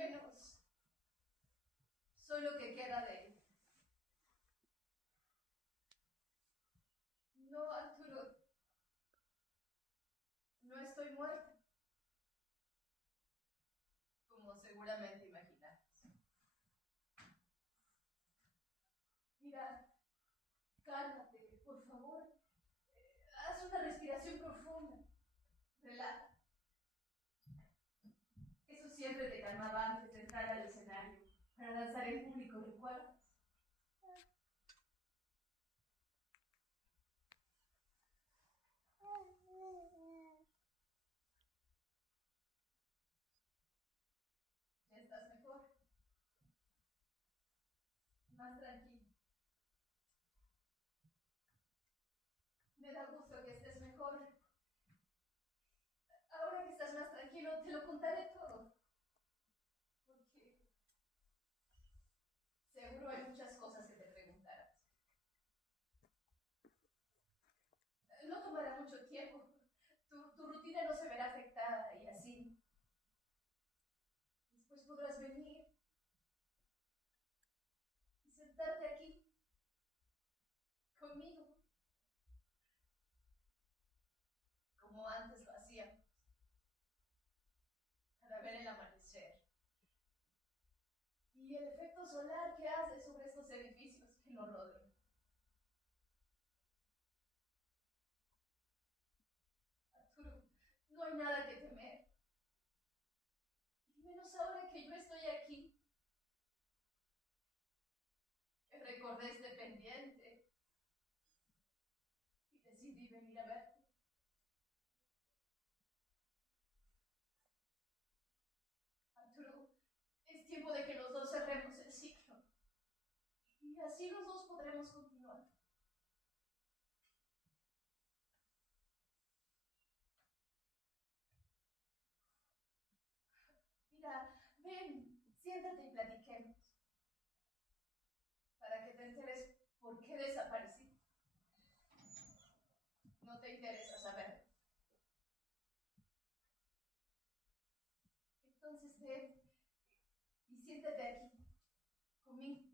menos soy lo que queda de él. No, Arturo, no estoy muerta, como seguramente imaginas. Mira, cálmate, por favor. Haz una respiración profunda. Relaja. Eso siempre te calmaba antes de entrar al escenario para danzar en público, ¿recuerdas? ¿Ya estás mejor? Más tranquilo. Me da gusto que estés mejor. Ahora que estás más tranquilo, te lo contaré todo. Porque seguro hay muchas cosas que te preguntarás. No tomará mucho tiempo. Tu rutina no se verá afectada y así. Después podrás venir y sentarte aquí conmigo, como antes lo hacíamos, para ver el amanecer y el efecto solar que hace sobre estos edificios que nos rodean. Arturo, no hay nada que temer, y menos ahora que yo estoy aquí. Que recordé este pendiente y decidí venir a verte. Arturo, es tiempo de que los dos cerremos el ciclo y así los dos podremos continuar. Mira, ven, siéntate y platiquemos, para que te enteres por qué desaparecí. No te interesa saber. Entonces ven y siéntate aquí, conmigo.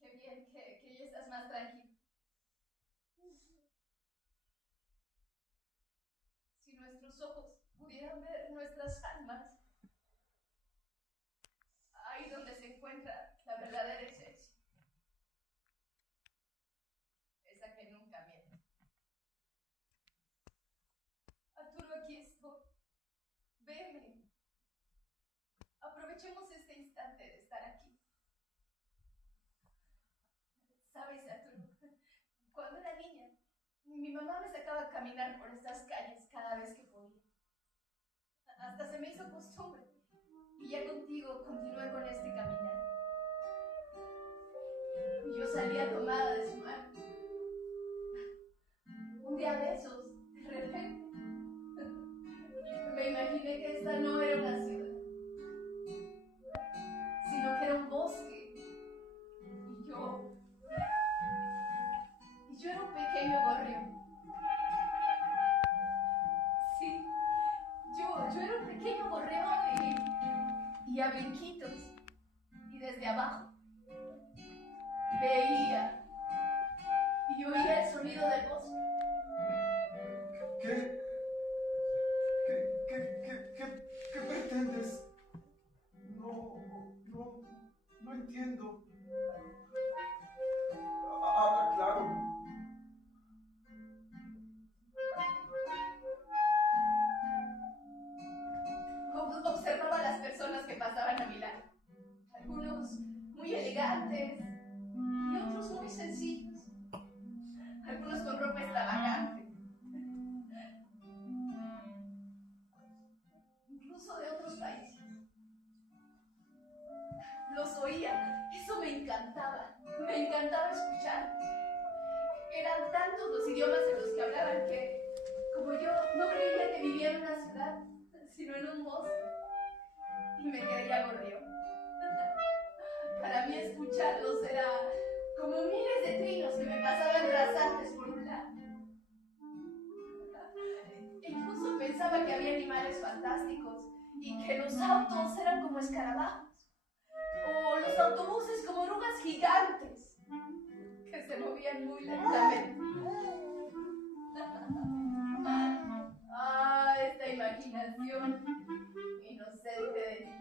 Qué bien que ya estás más tranquilo. Si nuestros ojos pudieran ver nuestras almas, ahí donde se encuentra la verdadera esencia, esa que nunca miente. Arturo, aquí estoy. Veme. Aprovechemos este instante de estar aquí. ¿Sabes, Arturo? Cuando era niña, mi mamá me sacaba a caminar por estas calles cada vez que podía. Hasta se me hizo costumbre. Y ya contigo continué con este caminar. Y yo salía tomada de su mano. Un día de esos, de repente, me imaginé que esta no era una ciudad, sino que era un bosque. Y yo era un pequeño gorrión. Sí, yo era un pequeño gorrión y a brinquitos. Y desde abajo veía y oía el sonido del bosque. ¿Qué pretendes? No entiendo. Habla claro. Observaba a las personas que pasaban a mi lado. Algunos muy elegantes y otros muy sencillos. Algunos con ropa extravagante. Incluso de otros países. Los oía, eso me encantaba escuchar. Eran tantos los idiomas de los que hablaban que, como yo, no creía que vivía en una ciudad, sino en un bosque. Y me creía gorrión. Para para mí escucharlos era como miles de trinos que me pasaban rasantes por un lado. E incluso pensaba que había animales fantásticos y que los autos eran como escarabajos, o los autobuses como orugas gigantes que se movían muy lentamente. Esta imaginación inocente de mí.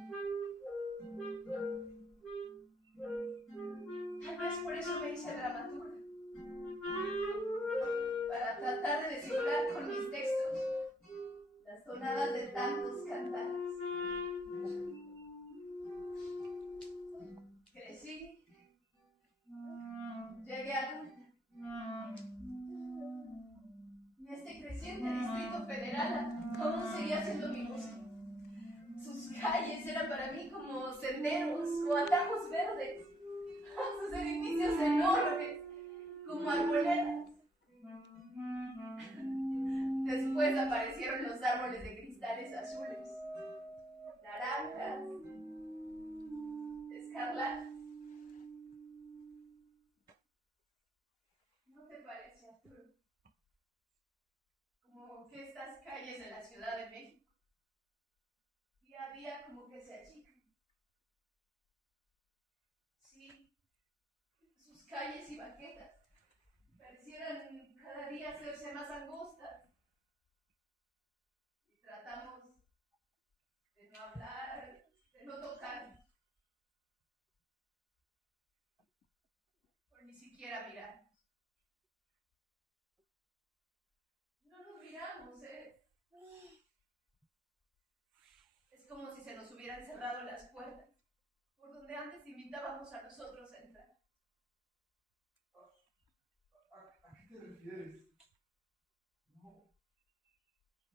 Tal vez por eso me hice dramaturga, para tratar de descifrar con mis textos las tonadas de tantos cantares. Crecí, llegué adulta, y este creciente Distrito Federal aún seguía siendo mi bosque. Sus calles eran para mí como senderos o atajos verdes, sus edificios enormes como arboledas. Después aparecieron los árboles de cristales azules, naranjas, escarlatas. ¿No te parece, Arturo? Como que estas calles de la Ciudad de México día a día como que se achican. Sí, sus calles y banquetas parecieran cada día hacerse más angostas. Y tratamos de no hablar, de no tocar, o ni siquiera mirar. No nos miramos, ¿eh? Es como si se nos hubieran cerrado las puertas, por donde antes invitábamos a nosotros a entrar. ¿A qué te refieres?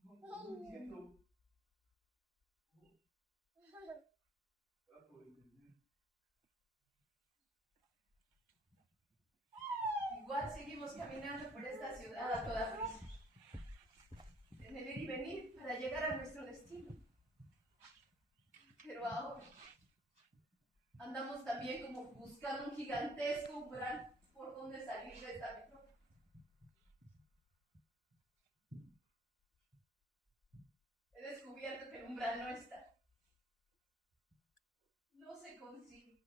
No entiendo. Trato de entender. Igual seguimos caminando por esta ciudad a toda prisa, en el ir y venir para llegar a nuestro destino. Pero ahora andamos también como buscando un gigantesco umbral por donde salir de esta metrópoli. He descubierto que el umbral no está. No se consigue.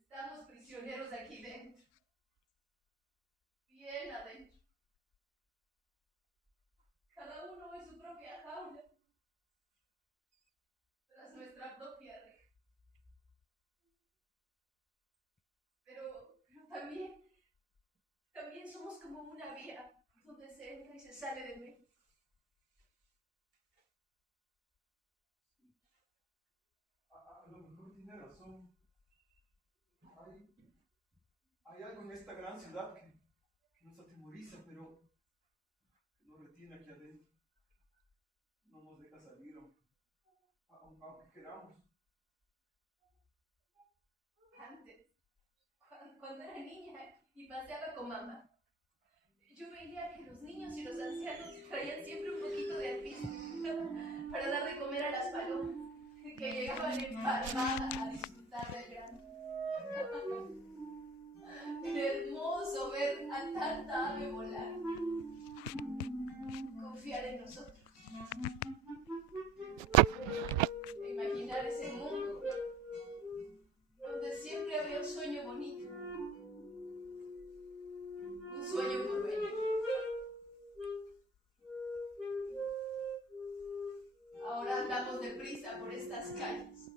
Estamos prisioneros de aquí dentro, bien adentro. Cada uno en su propia jaula, tras nuestra propia reja. Pero también somos como una vía por donde se entra y se sale de México. A lo mejor tiene razón. Hay algo en esta gran ciudad que nos atemoriza, pero que nos retiene aquí adentro. No nos deja salir, aunque queramos. Antes, cuando era niña y paseaba con mamá, yo veía que los niños y los ancianos traían siempre un poquito de alpiste para dar de comer a las palomas que llegaban en parvada a disfrutar del grano. Era hermoso ver a tanta ave volar, confiar en nosotros, e imaginar ese mundo donde siempre había un sueño bonito, un sueño por venir. Ahora andamos deprisa por estas calles,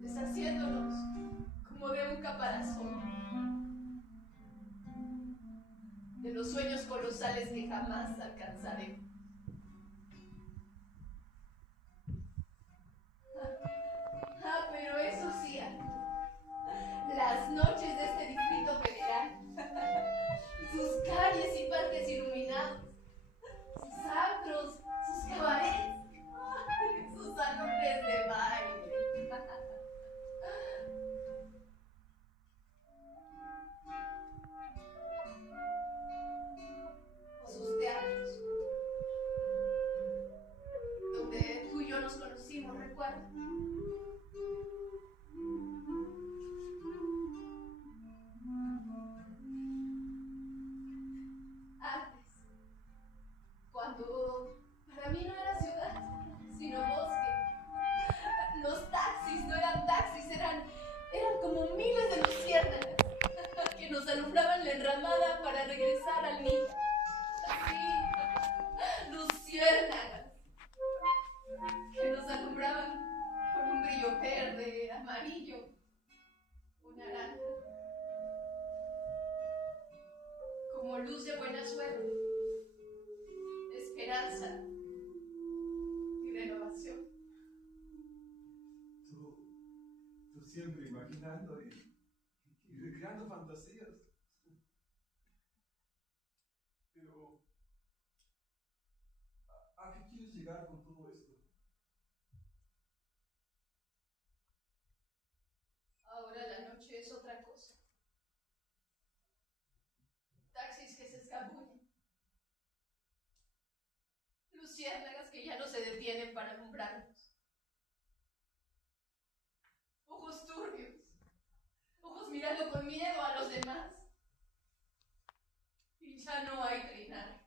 deshaciéndonos como de un caparazón, de los sueños colosales que jamás alcanzaremos. Pero eso sí, las noches de este Distrito Federal, sus calles y parques iluminados, sus antros, sus cabarets, sus salones de baile. O sus teatros, recuerdo. Antes, cuando para mí no era ciudad, sino bosque, los taxis no eran taxis, eran como miles de luciérnagas que nos alumbraban la enramada para regresar al nido. Así, luciérnagas que nos alumbraban con un brillo verde, amarillo o naranja, como luz de buena suerte, esperanza y renovación. Tú siempre imaginando y recreando fantasías. Pero, ¿a qué quieres llegar con todo esto? Ahora la noche es otra cosa. Taxis que se escabullen. Luciérnagas que ya no se detienen para alumbrarnos. Ojos turbios. Ojos mirando con miedo a los demás. Y ya no hay trinar,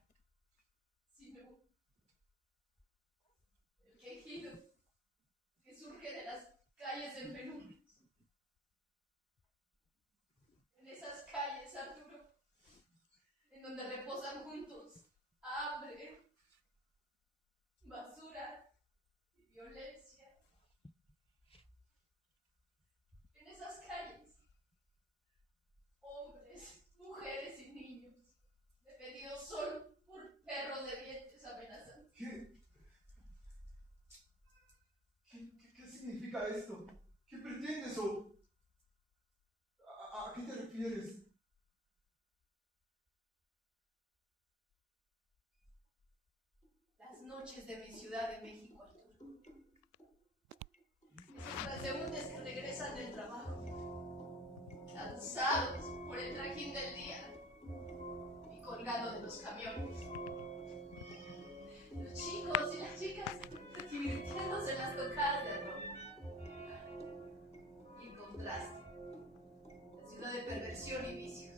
sino el quejido que surge de las calles en penumbras. En esas calles, Arturo, en donde reposan juntos hambre, basura y violencia. En esas calles, hombres, mujeres y niños, defendidos solo por perros de dientes amenazantes. ¿Qué significa esto? ¿Qué pretendes o a qué te refieres? Las noches de mi Ciudad de México, Arturo. Esos transeúntes que regresan del trabajo, cansados por el trajín del día y colgado de los camiones. Los chicos y las chicas divirtiéndose en las tocadas de rock. Y en contraste, la ciudad de perversión y vicios.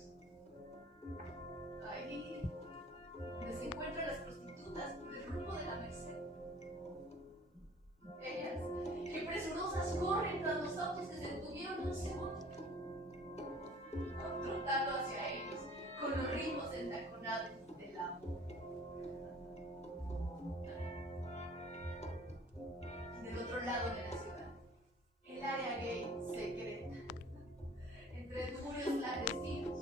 Ahí donde se encuentran las prostitutas por el rumbo de la Merced. Ellas, que presurosas corren tras los autos que se detuvieron un segundo, trotando hacia ellos con los ritmos entaconados del amor. Del otro lado de la ciudad, el área gay secreta, entre turbios clandestinos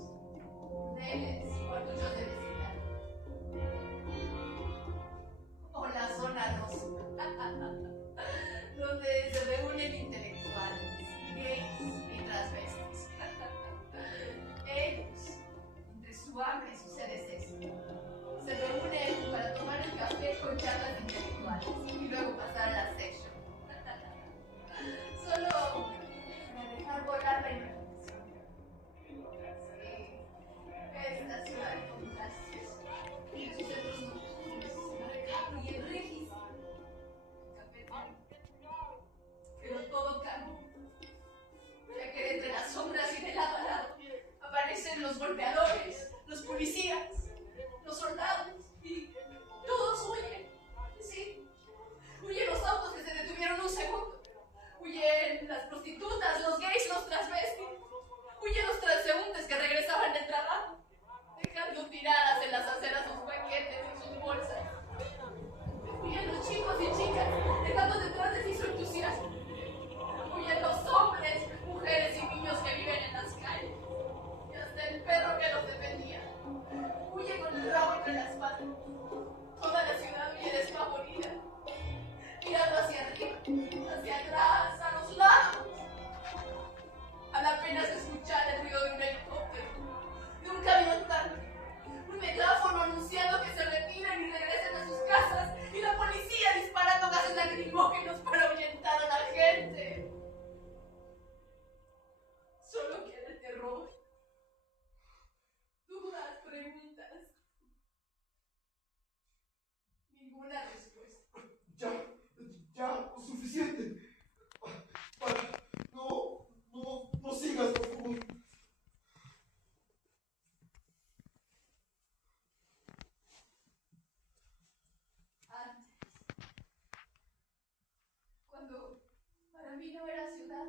Para mí no era ciudad,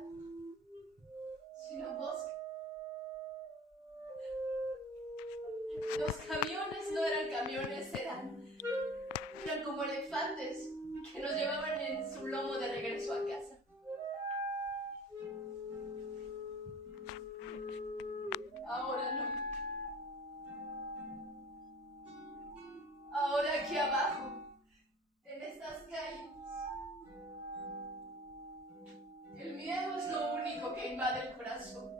sino bosque. Los camiones no eran camiones, eran como elefantes que nos llevaban en su lomo de regreso a casa. Ahora no. Ahora aquí abajo, en estas calles, el miedo es lo único que invade el corazón.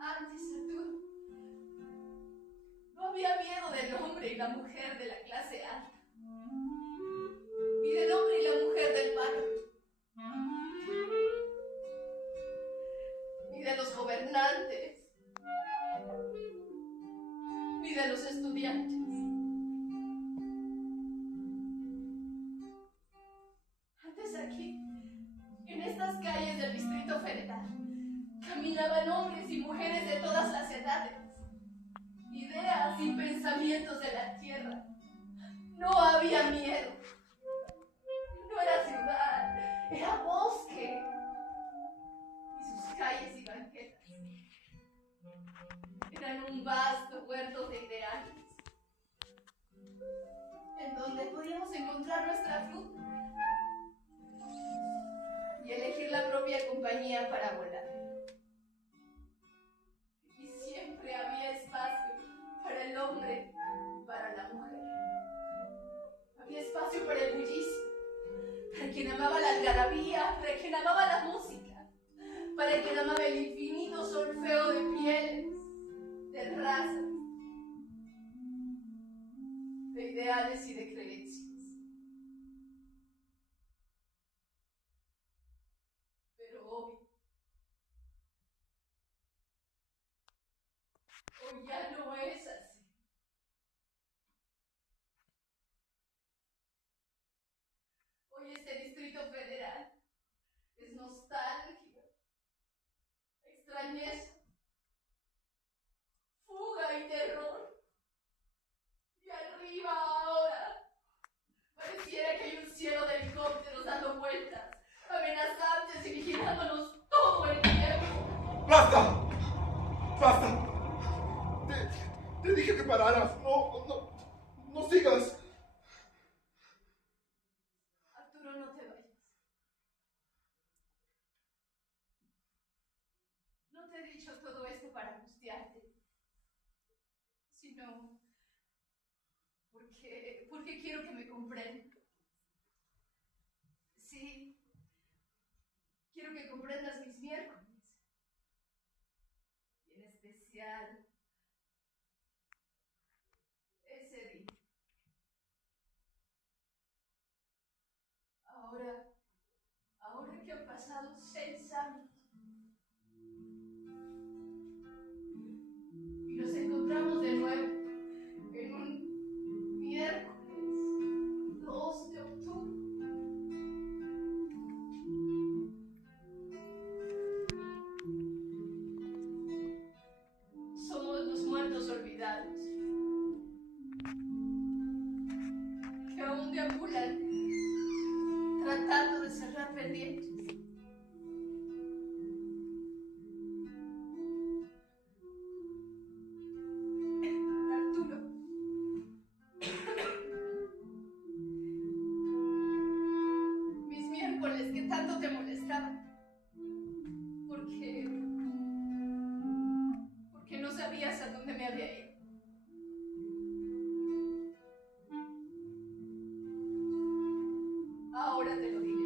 Antes, Arturo, no había miedo del hombre y la mujer de la clase alta, ni del hombre y la mujer del barrio, ni de los gobernantes, ni de los estudiantes. Antes aquí, en estas calles del Distrito Federal, caminaban hombres y mujeres de todas las edades, ideas y pensamientos de la tierra. No había miedo. No era ciudad, era bosque. Y sus calles y banquetas eran un vasto huerto de ideales, en donde podíamos encontrar nuestra fruta y elegir la propia compañía para volar. Y siempre había espacio para el hombre y para la mujer. Había espacio para el bullicio, para quien amaba la algarabía, para quien amaba la música, para quien amaba el infinito solfeo de pieles, de razas, de ideales y de creencias. Pero hoy ya no es así. Hoy este Distrito Federal es nostalgia, extrañeza, fuga y terror. Y arriba ahora pareciera que hay un cielo de helicópteros dando vueltas, amenazantes y vigilándonos todo el tiempo. ¡Basta! ¡Basta! Te dije que pararas. No sigas. Arturo, no te vayas. No te he dicho todo esto para angustiarte, sino porque quiero que me comprendas. Sí, quiero que comprendas mis miércoles. Y en especial ese día. Ahora que han pasado 6 años y nos encontramos de nuevo en un miércoles 2 de octubre. Somos los muertos olvidados que aún deambulan tratando de cerrar pendientes. Arturo, mis miércoles que tanto te molestaban, porque no sabías a dónde me había ido. Ahora te lo diré.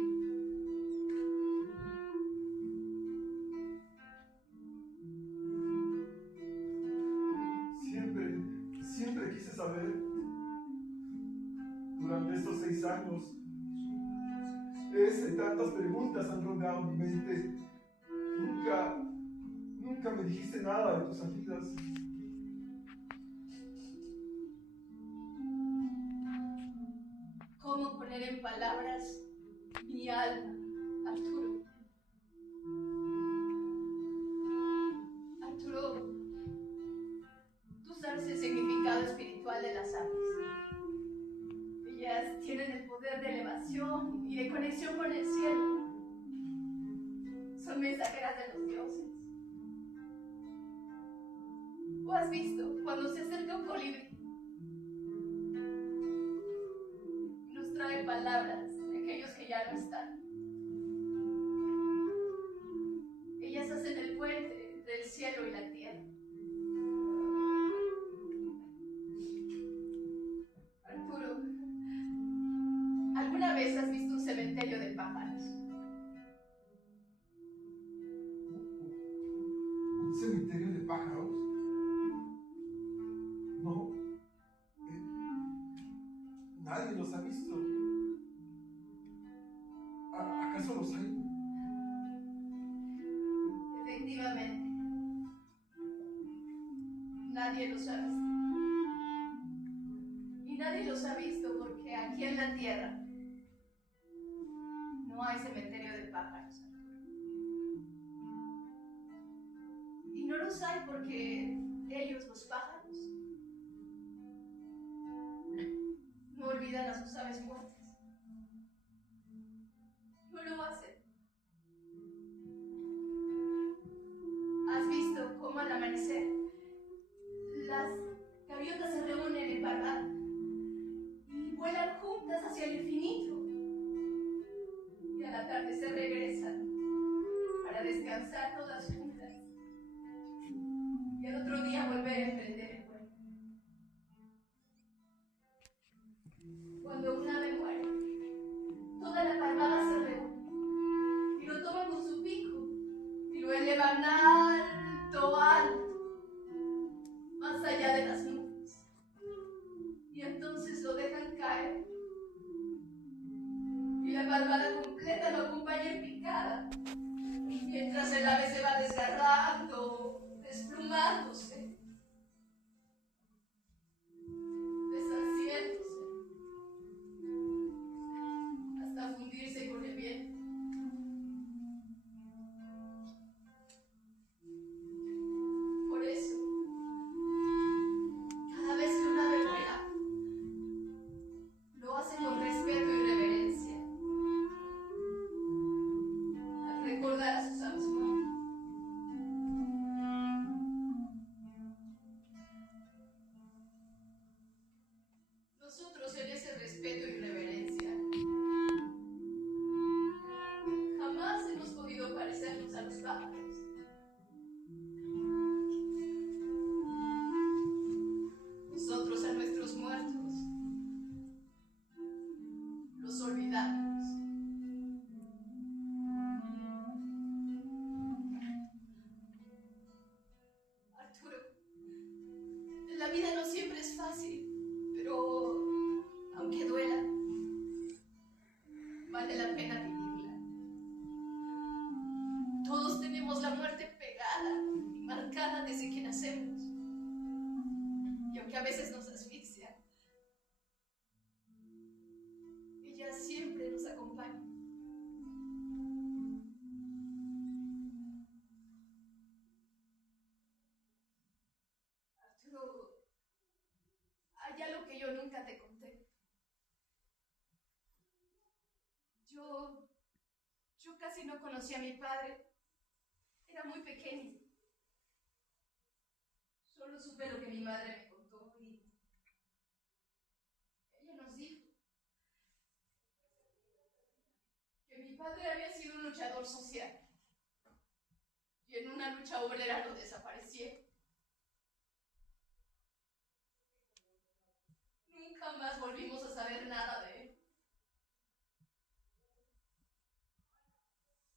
Siempre quise saber. Durante estos 6 años, tantas preguntas han rondado mi mente. Nunca me dijiste nada de tus salidas. ¿Cómo poner en palabras mi alma, Arturo? Arturo, tú sabes el significado espiritual de las aves. Ellas tienen el poder de elevación y de conexión con el cielo. Son mensajeras de los dioses. ¿O has visto cuando se acerca un colibrí y nos trae palabras de aquellos que ya no están? Ellas hacen el puente del cielo y la tierra. Arturo, ¿alguna vez has visto un cementerio de pájaros? ¿Un cementerio de pájaros? No. Nadie los ha visto. ¿Acaso los hay? Efectivamente. Nadie los ha visto. Y nadie los ha visto porque aquí en la tierra no hay cementerio de pájaros, Arturo. Y no los hay porque ellos, los pájaros, no olvidan a sus aves muertas. No lo hacen. ¿Has visto cómo al amanecer las gaviotas se reúnen en parvada y vuelan juntas hacia el infinito? Y a la tarde se regresan para descansar todas juntas y al otro día volver a emprender el vuelo. Cuando un ave muere, toda la parvada se reúne y lo toman con su pico y lo elevan alto, alto, más allá de las nubes. Y entonces lo dejan caer. Y la parvada completa lo acompaña en picada, mientras el ave se va desgarrando, desplumándose, deshaciéndose, hasta fundirse con el viento. Por eso, cada vez que un ave vuela, lo hace con respeto y reverencia, al recordar a sus aves muertas. Nosotros en ese respeto y reverencia jamás hemos podido parecernos a los pájaros. Nosotros a nuestros muertos los olvidamos. Arturo, la vida no siempre es fácil, pero aunque duela, vale la pena vivirla. Todos tenemos la muerte pegada y marcada desde que nacemos. Y aunque a veces nos asfixia, ella siempre nos acompaña. Arturo, hay algo que yo nunca te conté. Yo casi no conocí a mi padre. Era muy pequeño. Solo supe lo que mi madre me contó y ella nos dijo que mi padre había sido un luchador social y en una lucha obrera lo desaparecieron. Nunca más volvimos a saber nada de él.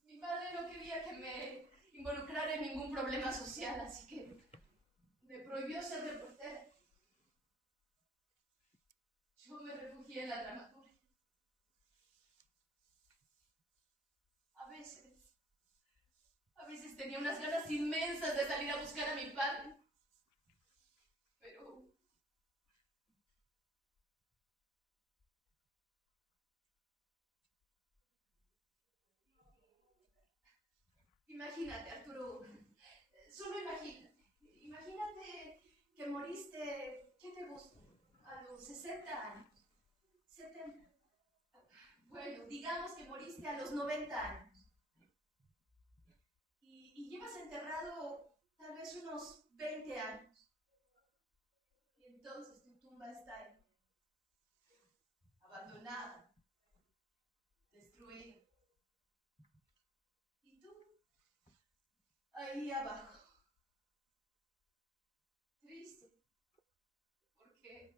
Mi madre no quería que me involucrara en ningún problema social, así que me prohibió ser reportera. Yo me refugié en la dramaturgia. A veces tenía unas ganas inmensas de salir a buscar a mi padre, pero imagínate, Arturo, solo imagínate que moriste, ¿qué te gusta? A los 60 años, 70. Bueno, digamos que moriste a los 90 años. Y llevas enterrado tal vez unos 20 años. Y entonces tu tumba está ahí, abandonada, destruida. ¿Y tú? Ahí abajo. Triste. Porque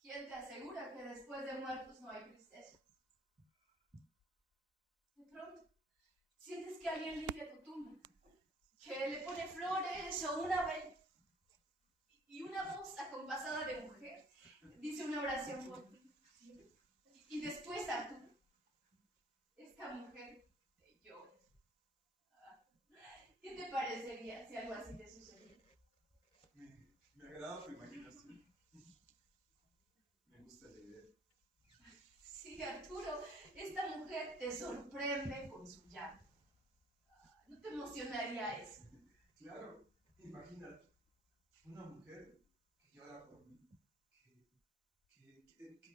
¿quién te asegura que después de muertos no hay tristezas? De pronto, sientes que alguien limpia tu tumba, que le pone flores o una vela, y una voz acompasada de mujer dice una oración por ti. Y después, Arturo, esta mujer te llora. ¿Qué te parecería si algo así te sucediera? Me agrada tu imaginación. Me gusta la idea. Sí, Arturo, esta mujer te sorprende con su llanto. ¿No te emocionaría eso? Claro, imagínate, una mujer que llora por mí,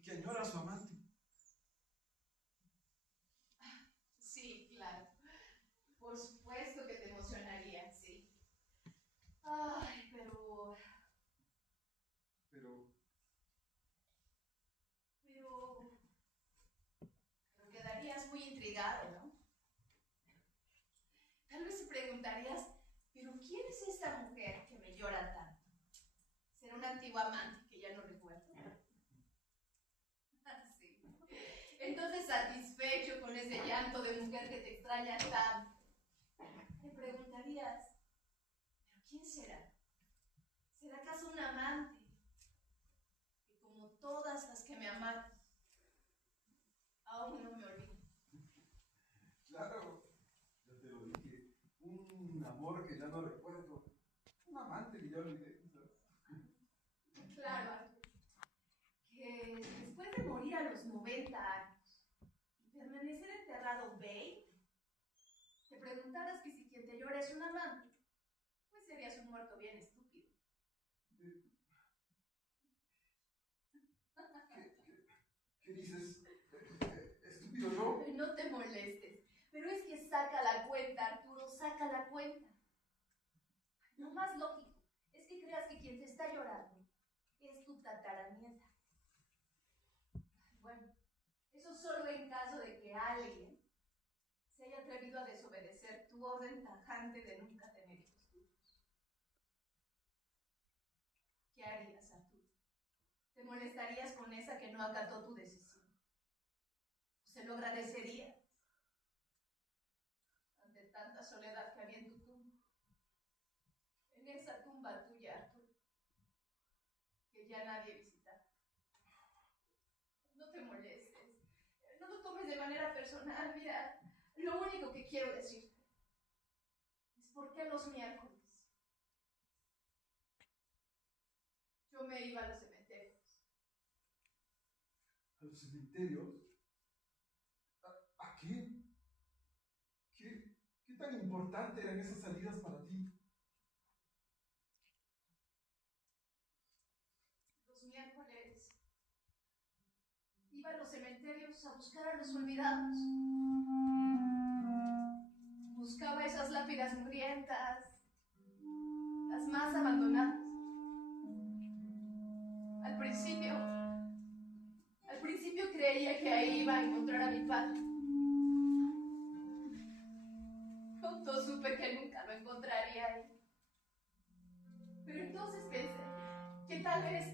que añora a su amante. Sí, claro. Por supuesto que te emocionaría, sí. Ay, pero quedarías muy intrigado, ¿no? Tal vez te preguntarías, ¿pero quién es esta mujer que me llora tanto? ¿Será una antigua amante que ya no recuerdo? Sí. Entonces, satisfecho con ese llanto de mujer que te extraña tanto, te preguntarías, ¿pero quién será? ¿Será acaso un amante que, como todas las que me amaron, aún no me olvida? Claro, ya te lo dije, un amor que ya no recuerdo, un amante que ya olvidé. Claro, Arturo, que después de morir a los 90 años y permanecer enterrado 20, te preguntaras que si quien te llora es un amante, pues serías un muerto bien estúpido. ¿Qué dices? ¿Estúpido yo? No te molestes, pero es que saca la cuenta, Arturo, saca la cuenta. Lo más lógico es que creas que quien te está llorando es tu tataranieta. Bueno, eso solo en caso de que alguien se haya atrevido a desobedecer tu orden tajante de nunca tener hijos tuyos. ¿Qué harías, Arturo? ¿Te molestarías con esa que no acató tu decisión? ¿O se lo agradecerías ante tanta soledad que había en tu tumba? En esa tumba tuya, Arturo, que ya nadie visita. No te molestes, no lo tomes de manera personal. Mira, lo único que quiero decirte es por qué los miércoles yo me iba a los cementerios. ¿A los cementerios? ¿A qué? ¿Qué tan importante eran esas salidas para ti? Los miércoles iba a los cementerios a buscar a los olvidados. Buscaba esas lápidas mugrientas, las más abandonadas. Al principio creía que ahí iba a encontrar a mi padre. Pronto supe que nunca lo encontraría ahí. Pero entonces pensé que tal vez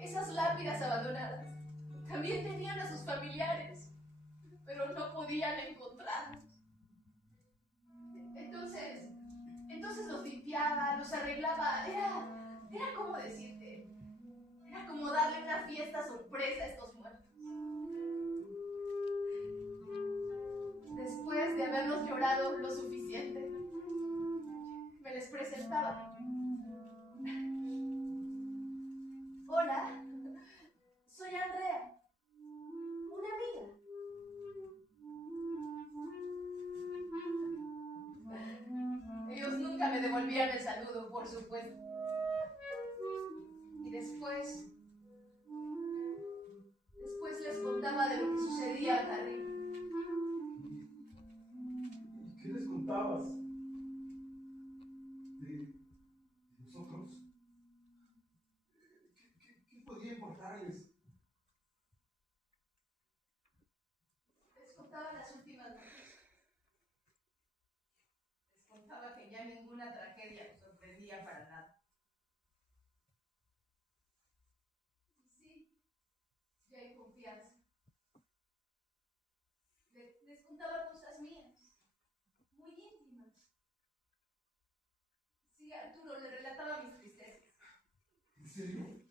esas lápidas abandonadas también tenían a sus familiares, pero no podían encontrarlos. Entonces los limpiaba, los arreglaba. Era como decirte, era como darle una fiesta sorpresa a estos muertos. Después de haberlos llorado lo suficiente, me les presentaba. Hola, soy Andrea, una amiga. Ellos nunca me devolvían el saludo, por supuesto. Y después les contaba mamá de lo que sucedía acá arriba. ¿Y qué les contabas? ¿De nosotros? ¿Qué podía importarles? Les contaba las últimas noticias. Les contaba que ya ninguna tragedia nos sorprendía para nada. Y sí, ya hay confianza. Les contaba cosas mías, muy íntimas. Sí, Arturo, le relataba mis tristezas. ¿En serio?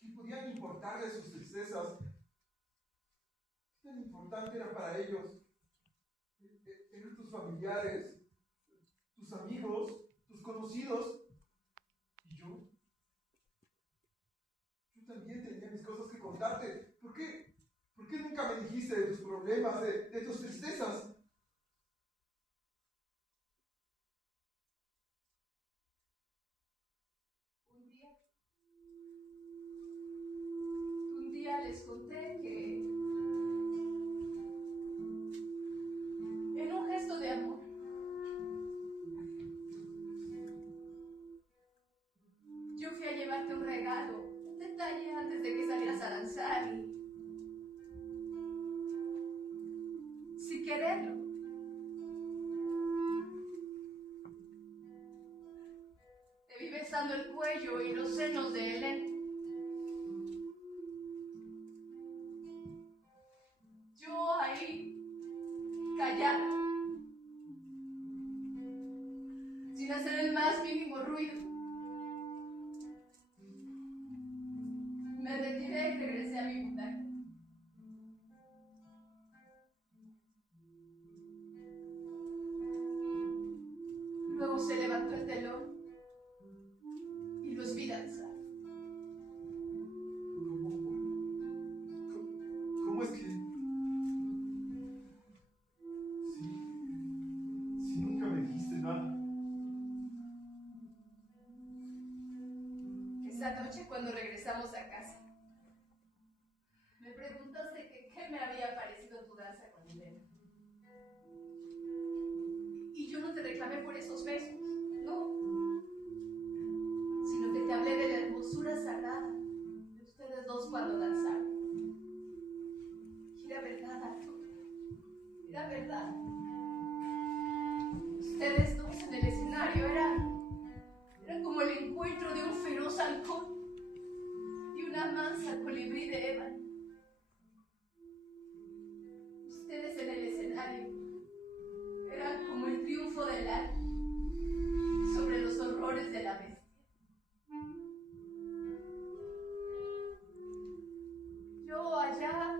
¿Y podían importarles sus tristezas? ¿Qué tan importante era para ellos? Eran tus familiares, tus amigos, tus conocidos. ¿Y yo? Yo también tenía mis cosas que contarte. ¿Por qué? ¿Por qué nunca me dijiste de tus problemas, de tus tristezas? Un día les conté que en un gesto de amor yo fui a llevarte un regalo, un detalle antes de que salieras a danzar y sin quererlo te vi besando el cuello y los senos de Elena. Yo ahí, callada, sin hacer el más mínimo ruido. Me retiré y regresé a mi butaca. Luego se levantó el telón y los vi danzar. ¿Cómo es que...? Si nunca me dijiste nada. Esa noche cuando regresamos a casa, me preguntaste que qué me había parecido tu danza con Elena. Y yo no te reclamé por esos besos, no, sino que te hablé de la hermosura sagrada de ustedes dos cuando danzaron. Y era verdad, Arturo, era verdad. Ustedes dos en el escenario eran como el encuentro de un feroz halcón y una mansa colibrí de ébano. Ustedes en el escenario eran como el triunfo del alma sobre los horrores de la bestia. Yo allá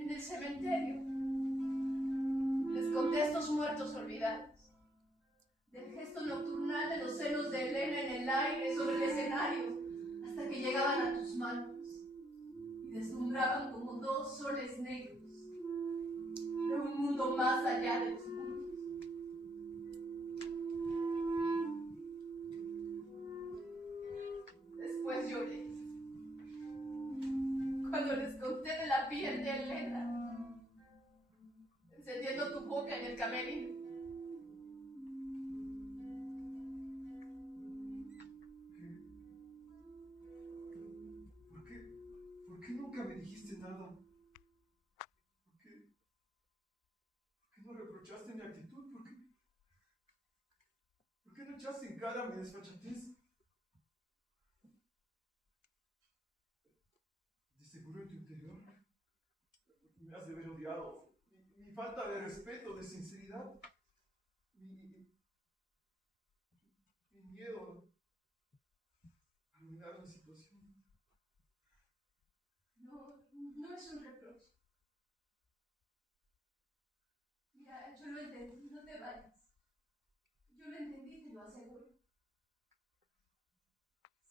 en el cementerio les conté a estos muertos olvidados del gesto nocturnal de los senos de Elena en el aire sobre el escenario hasta que llegaban a tus manos y deslumbraban como dos soles negros de un mundo más allá de los mundos. Después lloré cuando les conté de la piel de Elena encendiendo tu boca en el camerino. ¿Por qué nunca me dijiste nada? ¿Por qué no reprochaste mi actitud? ¿Por qué no echaste en cara mi desfachatez? De seguro en tu interior me has de haber odiado. Mi falta de respeto, de sinceridad, mi miedo a arruinar mi situación. No es un reproche. Mira, yo lo entendí, no te vayas. Yo lo entendí, te lo aseguro.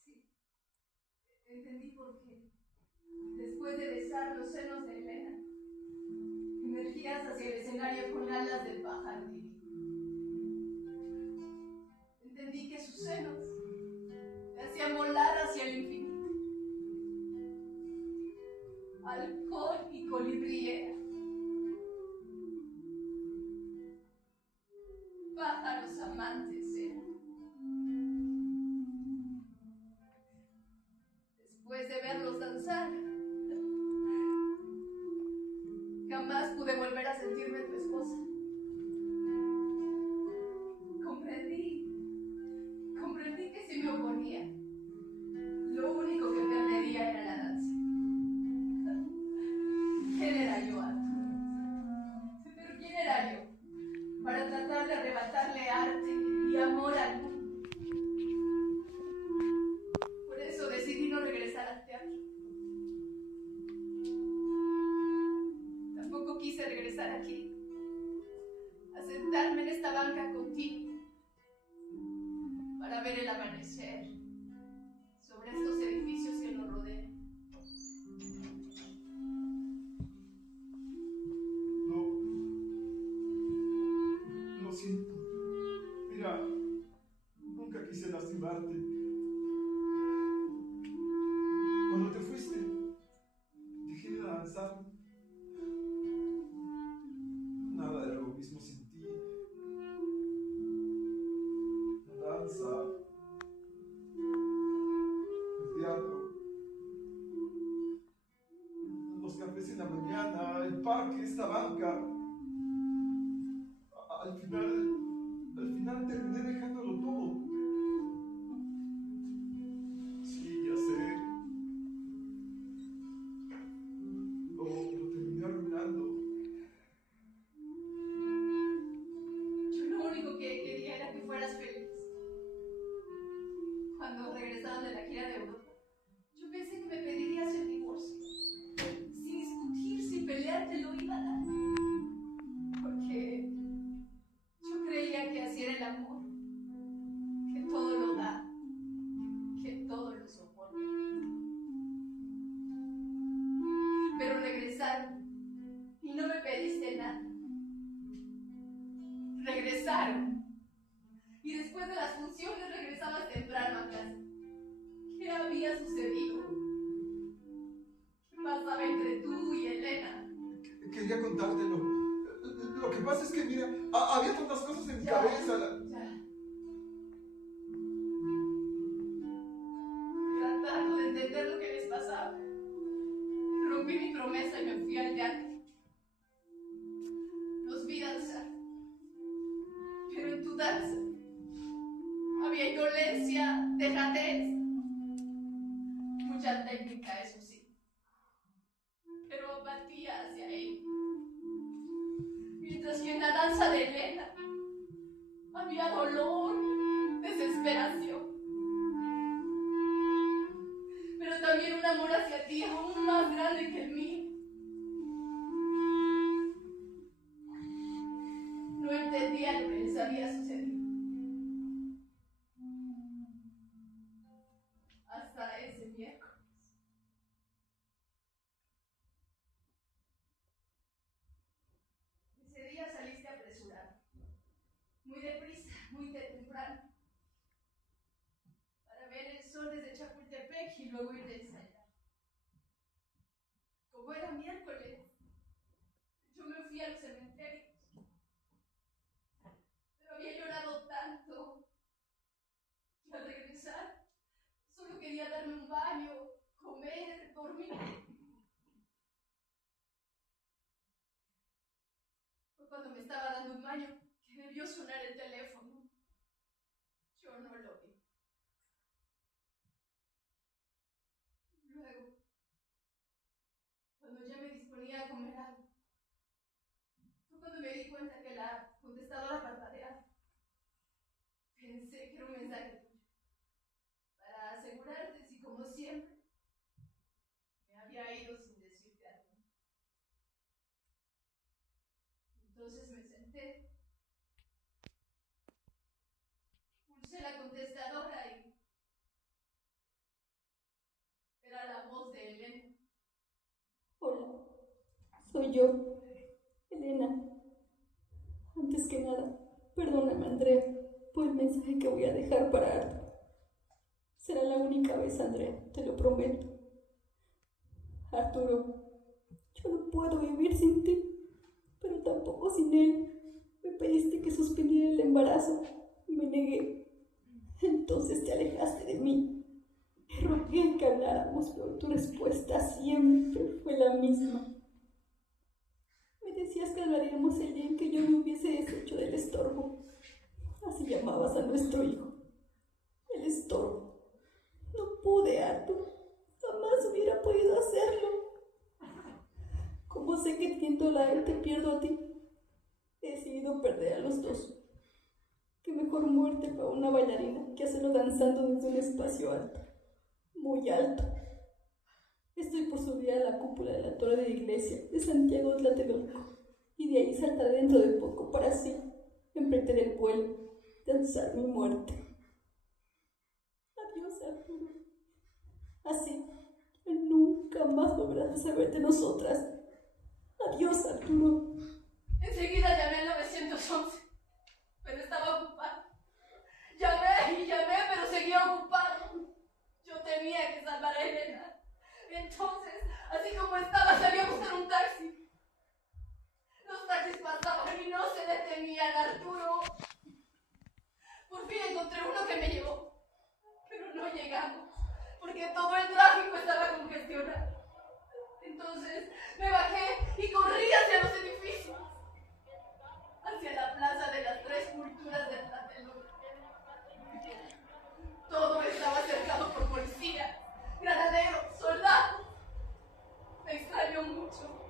Sí, entendí porque después de besar los senos de Elena, emergías hacia el escenario con alas del pájaro divino. Entendí que sus senos te hacían volar hacia el infinito. alcohol y colibriera. Pájaros amantes eran. Después de verlos danzar, jamás pude volver a sentirme tu esposa. Comprendí que si me oponía, lo único que perdería era la danza. ¿Quién era yo, Arturo? ¿Pero quién era yo para tratar de arrebatarle arte y amor al mundo? Por eso decidí no regresar al teatro. Tampoco quise regresar aquí, a sentarme en esta banca contigo para ver el amanecer sobre estos edificios que nos rodean. Lo siento. Mira, nunca quise lastimarte. Cuando te fuiste, dejé de danzar. Nada era lo mismo sin ti. La danza, el teatro, los cafés en la mañana, el parque, esta banca. Al final terminé dejándolo todo. Sí, ya sé. Lo terminé arruinando. Yo lo único que quería era que fueras feliz. Cuando regresaron de la gira de Europa, yo pensé que me pedirías el divorcio. Sin discutir, sin pelear, te lo iba a dar. Porque yo creía que así era el amor. Que todo lo da. Que todo lo soporta. Pero regresaron y no me pediste nada. Regresaron. Y después de las funciones regresabas temprano a casa. ¿Qué había sucedido? ¿Qué pasaba entre tú y Elena? Quería contártelo. Lo que pasa es que, mira, había tantas cosas en mi cabeza. Ya. Tratando de entender lo que les pasaba, rompí mi promesa y me fui al teatro. Los vi danzar. Pero en tu danza había indolencia, dejadez, mucha técnica, eso sí, pero apatía hacia él. Mientras que en la danza de Elena había dolor, desesperación, pero también un amor hacia ti aún más grande que el mío. No entendía lo que les había sucedido. Hasta ese miércoles. Ese día saliste apresurado. Muy deprisa, muy temprano. Para ver el sol desde Chapultepec y luego ir a ensayar. Como era miércoles, yo me fui al cementerio. Pero había llorado tanto que al regresar solo quería darme un baño, comer, dormir. Fue cuando me estaba dando un baño que debió sonar el teléfono. Yo no lo vi. Luego, cuando ya me disponía a comer algo, fue cuando me di cuenta que la contestadora parpadeaba. Pensé que era un mensaje tuyo, para asegurarte si, como siempre, me había ido sin decirte algo. Entonces me senté, pulsé la contestadora y era la voz de Elena. Hola, soy yo, Elena. Antes que nada, perdóname, Andrea, por el mensaje que voy a dejar para Arturo. Será la única vez, Andrea, te lo prometo. Arturo, Yo no puedo vivir sin ti, pero tampoco sin él. Me pediste que suspendiera el embarazo y me negué. Entonces te alejaste de mí. Te rogué que habláramos, pero tu respuesta siempre fue la misma. Me decías que hablaríamos el día en que yo me hubiese deshecho del estorbo. Así llamabas a nuestro hijo. El estorbo. No pude, Arthur. Jamás hubiera podido hacerlo. Como sé que tiendo a él, te pierdo a ti. He decidido perder a los dos. Qué mejor muerte para una bailarina que hacerlo danzando desde un espacio alto. Muy alto. Estoy por subir a la cúpula de la torre de la iglesia de Santiago Tlatelolco, y de ahí saltaré dentro de poco para así emprender el vuelo, danzar mi muerte. Adiós, Arturo. Así, nunca más volverás a saber de nosotras. Adiós, Arturo. Enseguida llamé al 911, pero estaba ocupado. Llamé y llamé, pero seguía ocupado. Yo tenía que salvar a Elena. Entonces, así como estaba, salí a buscar un taxi. Los taxis pasaban y no se detenían, Arturo. Por fin encontré uno que me llevó, pero no llegamos, porque todo el tráfico estaba congestionado. Entonces me bajé y corrí hacia los edificios, hacia la plaza de las Tres Culturas de Tlatelolco. Todo estaba cercado por policías, granaderos, soldados. Me extrañó mucho.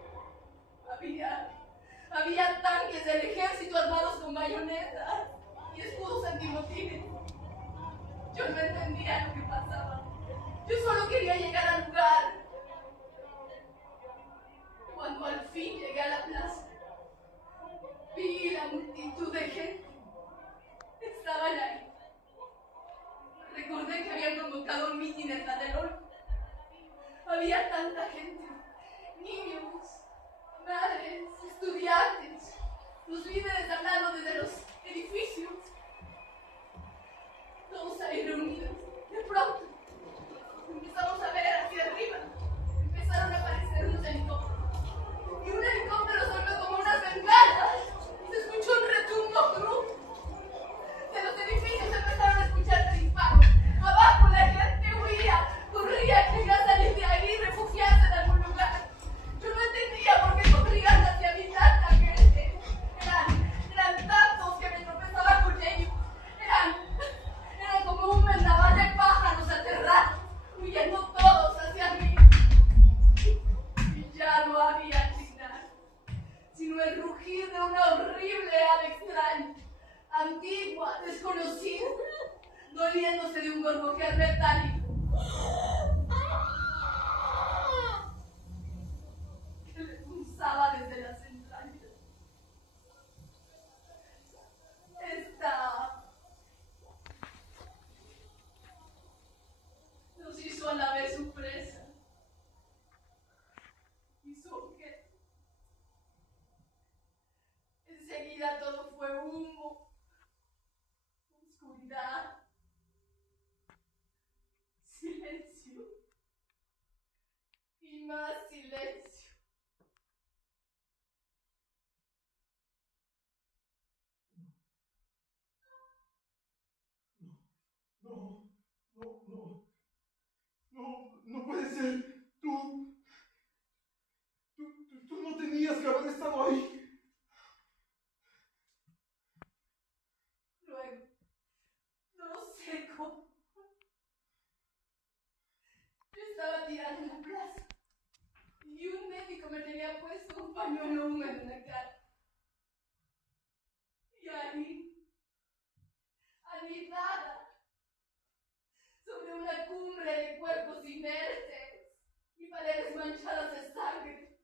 Había tanques del ejército armados con bayonetas y escudos antimotines. Yo no entendía lo que pasaba. Yo solo quería llegar al lugar. Cuando al fin llegué a la plaza, vi la multitud de gente. Estaban ahí. Recordé que habían convocado un mitin en Tlatelolco. Había tanta gente, niños, madres, estudiantes, los líderes hablando desde los edificios. Todos ahí reunidos. De pronto, empezamos a ver hacia arriba. Empezaron a aparecer unos helicópteros. Y un helicóptero sonó como unas bengalas. Se escuchó un retumbo crudo. De los edificios empezaron a escucharse disparos. Abajo la gente huía, corría, quería salir de ahí y refugiarse en algún lugar. Yo no entendía por qué corrían hacia mí tanta gente. Eran tantos que me tropezaba con ellos. Eran como un vendaval de pájaros aterrados, huyendo todos hacia mí. Y ya no había final, sino el rugir de una horrible ave extraña, antigua, desconocida, doliéndose de un gorgojear metálico que le punzaba desde las entrañas. Esta nos hizo a la vez su presa y su objeto. Enseguida todo fue humo, oscuridad, silencio y más silencio. No, no, no, no, no puede ser. Tú no tenías que haber estado ahí. Luego, no sé cómo, yo estaba tirada en la plaza y un médico me tenía puesto un pañuelo húmedo en la cara. Y ahí, anidada sobre una cumbre de cuerpos inertes y paredes manchadas de sangre,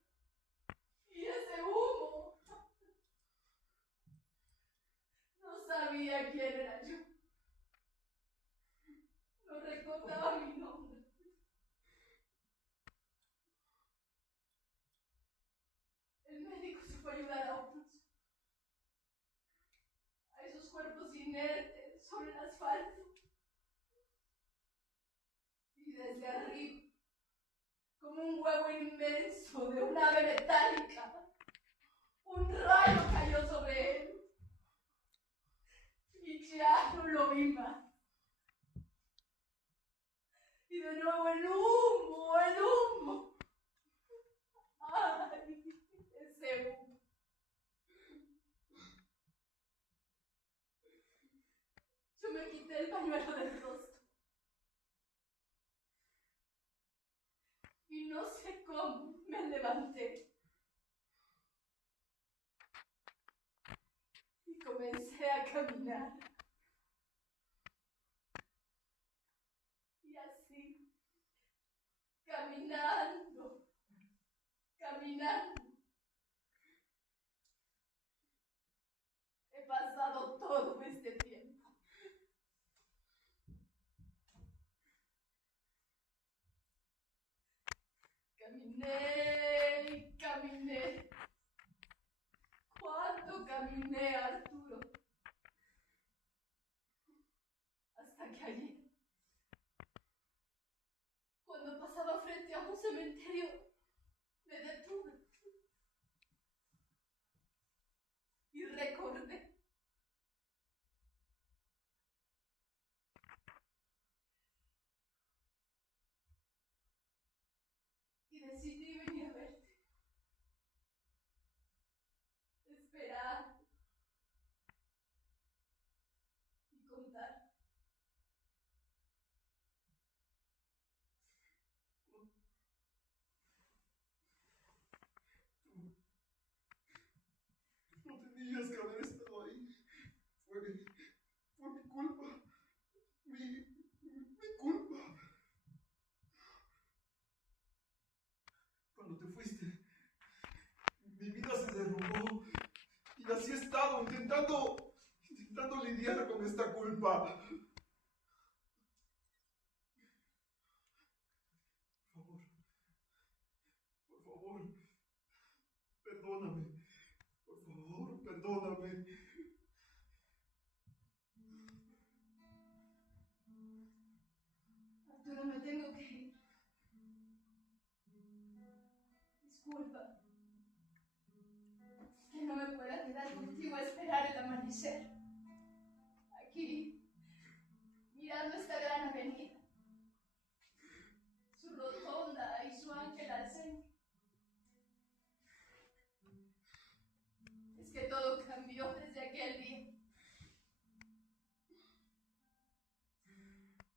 y ese humo, no sabía quién era yo. No recordaba mi nombre. El médico se fue a ayudar a otros. A esos cuerpos inertes sobre el asfalto. Y desde arriba, como un huevo inmenso de un ave metálica. Un rayo cayó sobre él y ya no lo vi más. Y de nuevo el humo, el humo. Ay, ese humo. Yo me quité el pañuelo del rostro. Y no sé cómo me levanté. Y comencé a caminar. Y así, caminando, caminando, he pasado todo este tiempo. Caminé y caminé. ¿Cuánto caminé, Arturo? Hasta que ayer, cuando pasaba frente a un cementerio, me detuve y recordé. Y decidí venir a verte, esperar y contar. No tenías que haber estado ahí. Fue mi culpa. Mi culpa. Cuando te fuiste, mi vida se derrumbó. Y así he estado intentando lidiar con esta culpa. Por favor, perdóname. Por favor, perdóname. Arturo, me tengo que ir. Disculpa. Es que no me pueda quedar contigo a esperar el amanecer. Aquí, mirando esta gran avenida. Su rotonda y su ángel al centro. Es que todo cambió desde aquel día.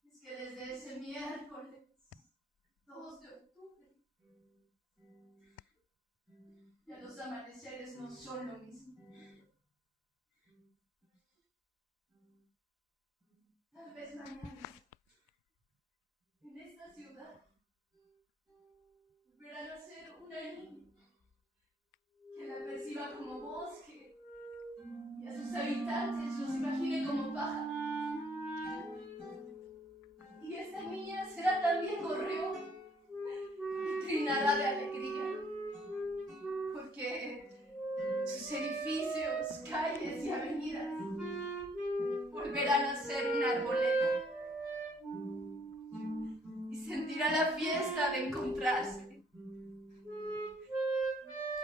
Es que desde ese miércoles, 2 de octubre, ya los amaneceres no son lo mismo. Tal vez mañana, en esta ciudad, volverá a nacer una niña que la perciba como bosque y a sus habitantes los imagine como pájaros. Y esta niña será también gorrión y trinará de alegría, porque sus edificios, calles y avenidas volverán a ser una arboleda y sentirá la fiesta de encontrarse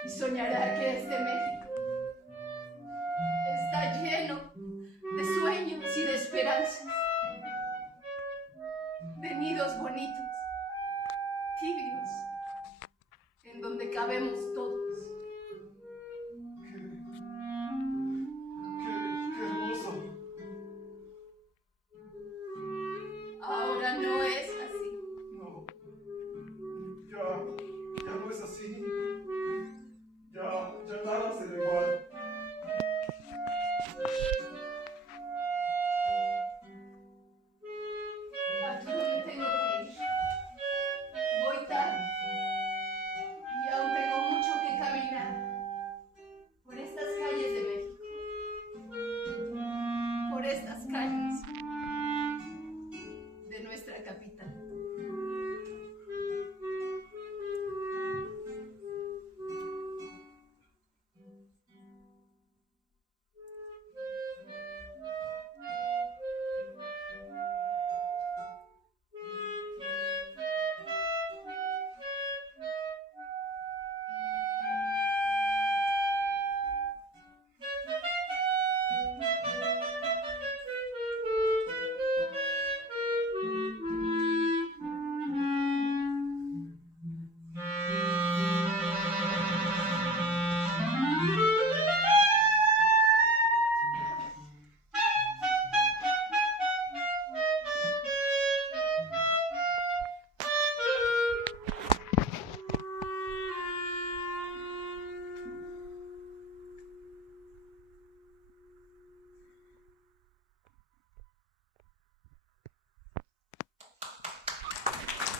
y soñará que este México está lleno de sueños y de esperanzas, de nidos bonitos, tibios, en donde cabemos todos.